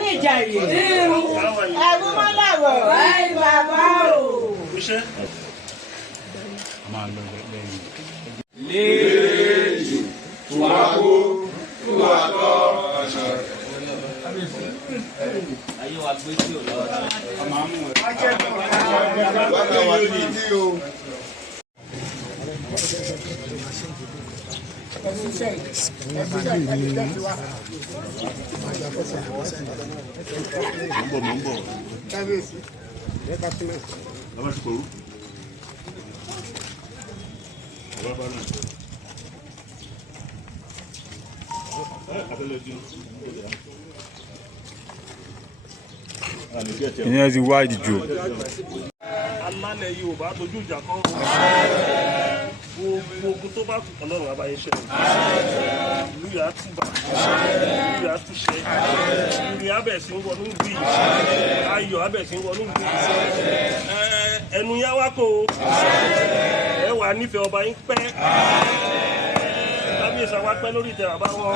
ní ìjà yìí. Ẹ̀bùn máa dàbọ̀. Báyìí bàbá o. Léèjì, tuwago, tuwatọ, ayé wa gbé tí o lọ. ìyẹn ti wá ìdìjọ. alálẹ̀ Yorùbá dojú ìjà kan gbogbo ogun tó bá kù Ọlọ́run abáyé ṣe ìlú yà á túbà ìlú yà á túṣẹ ìlú yà á bẹ̀ sí ń wọnú ìlú yìí ayọ̀ á bẹ̀ sí ń wọnú ìlú yìí ẹnu yá wá kó ẹ wà nífẹ̀ẹ́ ọba yín pẹ́ kábíyèsí àwa pẹ́ lórí ìtẹ̀ bàbá wọn.